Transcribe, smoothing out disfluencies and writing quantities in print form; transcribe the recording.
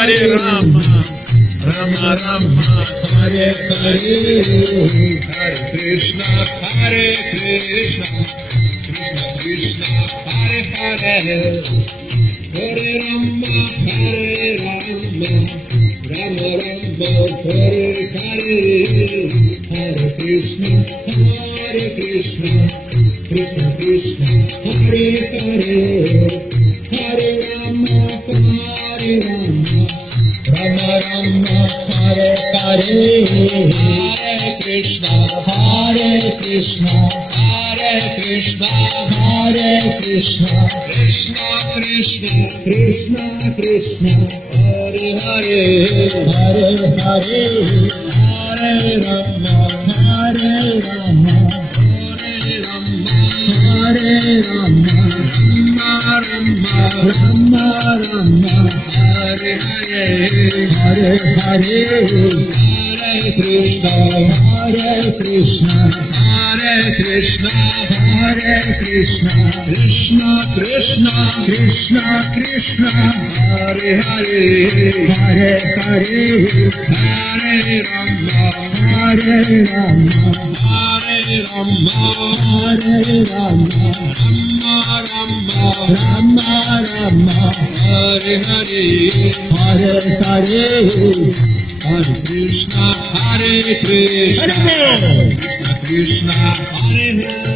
Hare Rama, Rama Rama, Hare Hare, Hare Krishna, Hare Krishna, Krishna Krishna, Hare Hare, Hare Rama, Hare Rama, Rama Rama, Hare Hare, Hare Krishna, Krishna Krishna, Hare Hare, Hare Rama, Hare Rama, Rama Rama, Hare Hare, Hare Krishna, Krishna Krishna, Hare Krishna, Krishna Krishna, Krishna Krishna, Hare Hare, Hare Hare, Hare Rama, Hare Rama, Hare Rama, Rama Rama, Rama Hare Hare, Hare Hare, Hare Krishna, Krishna Krishna, Hare Krishna, Krishna Krishna, Krishna Krishna, Hare Hare, Hare Hare, Hare Rama, Hare Rama, Hare Rama, Hare Rama, Rama Rama, Rama Hare Hare, Hare Hare, Hare Krishna, Krishna Krishna, Hare Hare.